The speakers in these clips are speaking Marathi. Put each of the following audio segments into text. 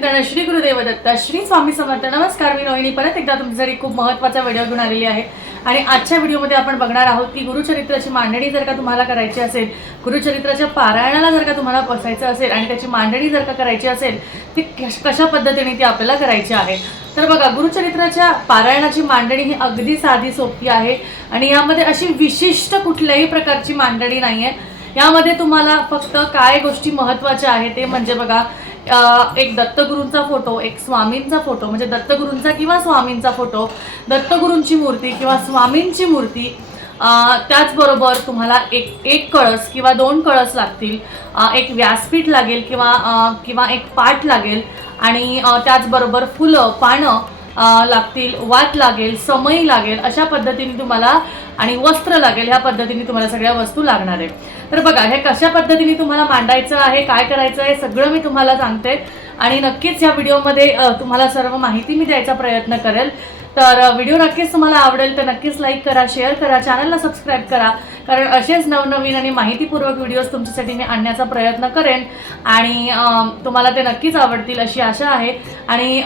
चिंतन श्री गुरुदेव दत्त श्री स्वामी समर्थ. नमस्कार मी रोहिणी. परत एकदा तुमच्यासाठी खूप महत्त्वाचा व्हिडिओ घेऊन आलेली आहे. आणि आजच्या व्हिडिओमध्ये आपण बघणार आहोत की गुरुचरित्राची मांडणी जर का तुम्हाला करायची असेल गुरुचरित्राच्या पारायणाला जर का तुम्हाला बसायचं असेल आणि त्याची मांडणी जर का करायची असेल ती कश- कशा पद्धतीने ती आपल्याला करायची आहे? तर बघा गुरुचरित्राच्या पारायणाची मांडणी ही अगदी साधी सोपी आहे. आणि यामध्ये अशी विशिष्ट कुठल्याही प्रकारची मांडणी नाही आहे यामध्ये तुम्हाला फक्त काय गोष्टी महत्त्वाच्या आहे ते म्हणजे बघा एक दत्तगुरूंचा फोटो एक स्वामींचा फोटो म्हणजे दत्तगुरूंचा किंवा स्वामींचा फोटो दत्तगुरूंची मूर्ती किंवा स्वामींची मूर्ती त्याचबरोबर तुम्हाला एक एक कळस किंवा दोन कळस लागतील एक व्यासपीठ लागेल किंवा किंवा एक पाठ लागेल आणि त्याचबरोबर फुलं पानं लागतील वात लागेल समई लागेल अशा पद्धतीने तुम्हाला आणि वस्त्र लागेल ह्या पद्धतीने तुम्हाला सगळ्या वस्तू लागणार आहे तर बघा हे कशा पद्धतीने तुम्हाला मांडायचं आहे काय करायचं आहे सगळं मी तुम्हाला सांगते. आणि नक्कीच या व्हिडिओमध्ये तुम्हाला सर्व माहिती मी द्यायचा प्रयत्न करेल. तर व्हिडिओ नक्कीच तुम्हाला आवडेल तर नक्कीच लाईक करा शेअर करा चॅनलला सबस्क्राईब करा. कारण असेच नवनवीन आणि माहितीपूर्वक व्हिडिओज तुमच्यासाठी मी आणण्याचा प्रयत्न करेन. आणि तुम्हाला ते नक्कीच आवडतील अशी आशा आहे. आणि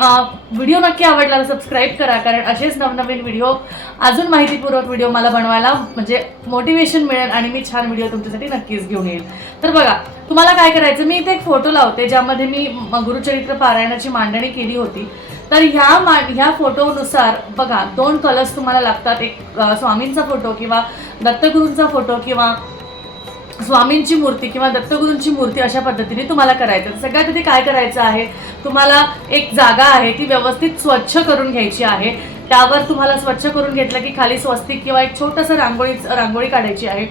व्हिडिओ नक्की आवडला तर सबस्क्राईब करा. कारण असेच नवनवीन व्हिडिओ अजून माहितीपूर्वक व्हिडिओ मला बनवायला म्हणजे मोटिवेशन मिळेल आणि मी छान व्हिडिओ तुमच्यासाठी नक्कीच घेऊन येईल. तर बघा तुम्हाला काय करायचं? मी इथे एक फोटो लावते ज्यामध्ये मी गुरुचरित्र पारायणाची मांडणी केली होती. तर ह्या मा ह्या फोटोनुसार बघा दोन कलर्स तुम्हाला लागतात. एक स्वामींचा फोटो किंवा दत्तगुरूंचा फोटो किंवा स्वामींची मूर्ती किंवा दत्तगुरूंची मूर्ती अशा पद्धतीने तुम्हाला करायचं आहे. सगळ्यात आधी काय करायचं आहे? तुम्हाला एक जागा आहे ती व्यवस्थित स्वच्छ करून घ्यायची आहे. त्यावर तुम्हाला स्वच्छ करून घेतलं की खाली स्वस्तिक किंवा एक छोटंसं रांगोळी रांगोळी काढायची आहे.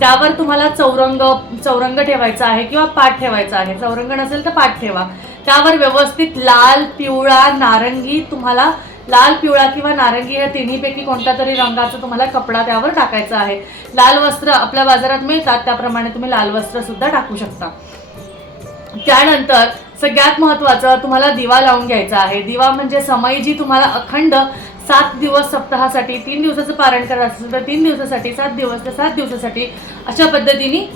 त्यावर तुम्हाला चौरंग चौरंग ठेवायचा आहे किंवा पाठ ठेवायचा आहे. चौरंग नसेल तर पाठ ठेवा. त्यावर व्यवस्थित लाल पिवळा नारंगी तुम्हाला लाल पिवळा किंवा नारंगी या तिन्हीपैकी कोणत्या तरी रंगाचा तुम्हाला कपडा त्यावर टाकायचा आहे. लाल वस्त्र आपल्या बाजारात मिळतात त्याप्रमाणे तुम्ही लाल वस्त्र सुद्धा टाकू शकता. त्यानंतर सगळ्यात महत्त्वाचं तुम्हाला दिवा लावून घ्यायचा आहे. दिवा म्हणजे समय जी तुम्हाला अखंड सात दिवस सप्ताहासाठी तीन दिवसाचं पारण करायचं असेल तर तीन दिवसासाठी सात दिवस तर सात दिवसासाठी अशा पद्धतीने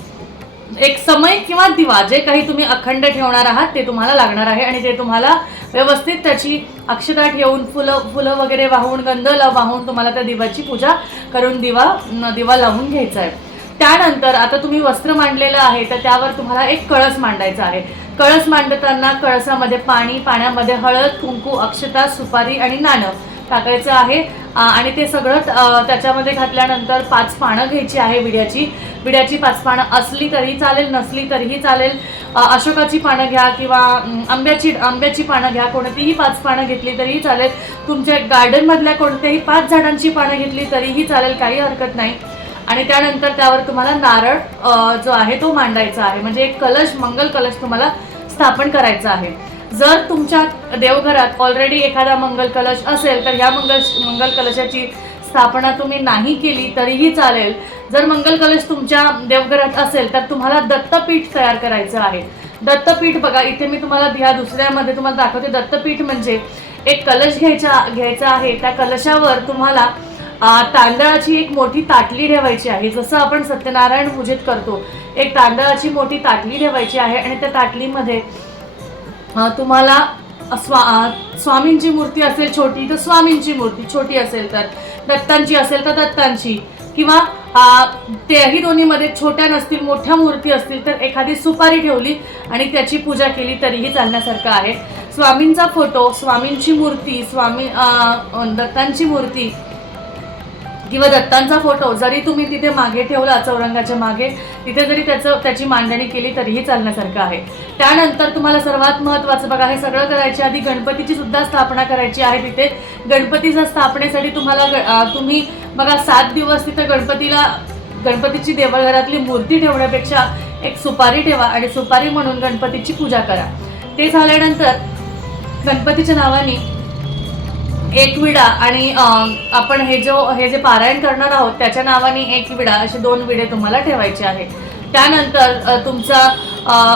एक समय किंवा दिवा जे काही तुम्ही अखंड ठेवणार आहात ते तुम्हाला लागणार आहे आणि ते तुम्हाला व्यवस्थित त्याची अक्षता ठेवून फुलं फुलं वगैरे वाहून गंध वाहून तुम्हाला त्या दिवाची पूजा करून दिवा दिवा लावून घ्यायचा आहे. त्यानंतर आता तुम्ही वस्त्र मांडलेलं आहे तर त्यावर तुम्हाला एक कळस मांडायचा आहे. कळस मांडताना कळसामध्ये पाणी पाण्यामध्ये हळद कुंकू अक्षता सुपारी आणि नाणं टाकायचं आहे. आणि ते सगळं त्याच्यामध्ये घातल्यानंतर पाच पानं घ्यायची आहे विड्याची विड्याची पाच पानं असली तरी चालेल नसली तरीही चालेल. अशोकाची पानं घ्या किंवा आंब्याची आंब्याची पानं घ्या कोणतीही पाच पानं घेतली तरीही चालेल. तुमच्या गार्डनमधल्या कोणत्याही पाच झाडांची पानं घेतली तरीही चालेल काही हरकत नाही. आणि त्यानंतर त्यावर तुम्हाला नारळ जो आहे तो मांडायचा आहे. म्हणजे एक कलश मंगल कलश तुम्हाला स्थापन करायचा आहे. जर तुमच्या देवघरात ऑलरेडी एखादा मंगल कलश असेल तर ह्या मंगल मंगल कलशाची स्थापना तुम्ही नाही केली तरीही चालेल. जर मंगल कलश तुमच्या देवघरात असेल तर तुम्हाला दत्तपीठ तयार करायचं आहे. दत्तपीठ बघा इथे मी तुम्हाला ह्या दुसऱ्यामध्ये तुम्हाला दाखवते. दत्तपीठ म्हणजे एक कलश घ्यायचा घ्यायचा आहे. त्या कलशावर तुम्हाला तांदळाची एक मोठी ताटली ठेवायची आहे. जसं आपण सत्यनारायण पूजेत करतो एक तांदळाची मोठी ताटली ठेवायची आहे आणि त्या ताटलीमध्ये तुम्हाला स्वा स्वामींची मूर्ती असेल छोटी तर स्वामींची मूर्ती छोटी असेल तर दत्तांची असेल तर दत्तांची. किंवा त्याही दोन्हीमध्ये छोट्या नसतील मोठ्या मूर्ती असतील तर एखादी सुपारी ठेवली आणि त्याची पूजा केली तरीही चालण्यासारखं आहे. स्वामींचा फोटो स्वामींची मूर्ती स्वामी दत्तांची मूर्ती किंवा दत्तांचा फोटो जरी तुम्ही तिथे मागे ठेवला चौरंगाच्या मागे तिथे जरी त्याचं त्याची मांडणी केली तरीही चालण्यासारखं आहे. त्यानंतर तुम्हाला सर्वात महत्त्वाचं बघा हे सगळं करायच्या आधी गणपतीची सुद्धा स्थापना करायची आहे तिथे. गणपतीच्या स्थापनेसाठी तुम्हाला ग- तुम्ही बघा सात दिवस तिथं गणपतीला गणपतीची देवघरातली मूर्ती ठेवण्यापेक्षा एक सुपारी ठेवा आणि सुपारी म्हणून गणपतीची पूजा करा. ते झाल्यानंतर गणपतीच्या नावाने एक विडा आणि आपण हे जो हे जे पारायण करणार आहोत त्याच्या नावाने एक विडा असे दोन विडे तुम्हाला ठेवायचे आहे त्यानंतर तुमचा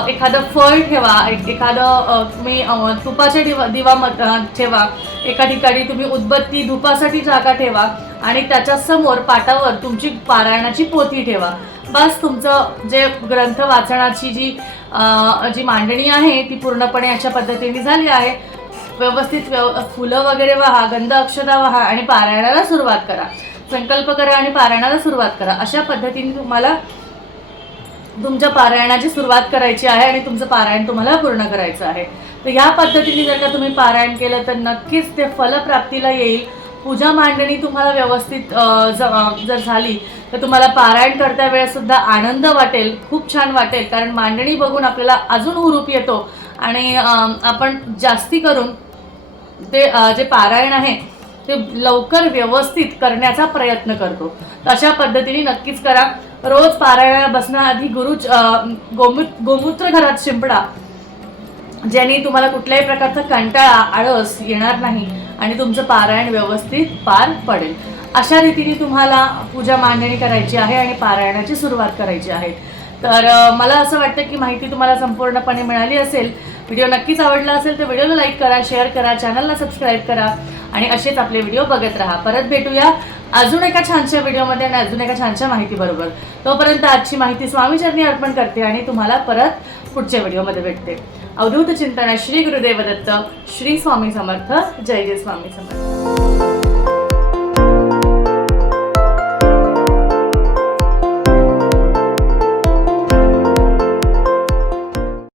एखादं फळ ठेवा एक एखादं तुम्ही तुपाच्या दिवा दिवा मत- ठेवा. एका ठिकाणी तुम्ही उदबत्ती धुपासाठी जागा ठेवा आणि त्याच्यासमोर पाटावर तुमची पारायणाची पोथी ठेवा. बस तुमचं जे ग्रंथ वाचनाची जी जी मांडणी आहे ती पूर्णपणे अशा पद्धतीने झाली आहे. व्यवस्थित व्यव फुलं वगैरे वाहा गंध अक्षता वाहा आणि पारायणाला सुरुवात करा. संकल्प करा आणि पारायणाला सुरुवात करा. अशा पद्धतीने तुम्हाला तुमच्या पारायणाची सुरुवात करायची आहे आणि तुमचं पारायण तुम्हाला पूर्ण करायचं आहे. तर ह्या पद्धतीने जर का तुम्ही पारायण केलं तर नक्कीच ते फलप्राप्तीला येईल. पूजा मांडणी तुम्हाला व्यवस्थित जर झाली तर तुम्हाला पारायण करता वेळेसुद्धा आनंद वाटेल खूप छान वाटेल. कारण मांडणी बघून आपल्याला अजून हुरूप येतो. आणि आपण जास्ती करून ते जे पारायण आहे ते लवकर व्यवस्थित करण्याचा प्रयत्न करतो. अशा पद्धतीने नक्कीच करा. रोज पारायणाला बसण्याआधी गुरु गोमू गोमूत्र घरात शिंपडा ज्याने तुम्हाला कुठल्याही प्रकारचा कंटाळा आळस येणार नाही आणि तुमचं पारायण व्यवस्थित पार पडेल. अशा रीतीने तुम्हाला पूजा मांडणी करायची आहे आणि पारायणाची सुरुवात करायची आहे. तर मला असं वाटतं की माहिती तुम्हाला संपूर्णपणे मिळाली असेल व्हिडिओ नक्कीच आवडला असेल तर व्हिडिओला लाईक करा शेअर करा चॅनलला सबस्क्राईब करा आणि असेच आपले व्हिडिओ बघत राहा. परत भेटूया अजून एका छानशा व्हिडिओमध्ये आणि अजून एका छानशा माहितीबरोबर. तोपर्यंत आजची माहिती स्वामीचरणी अर्पण करते आणि तुम्हाला परत पुढच्या व्हिडिओमध्ये भेटते. अवधूत चिंतन श्री गुरुदेव दत्त श्री स्वामी समर्थ जय जय स्वामी समर्थ.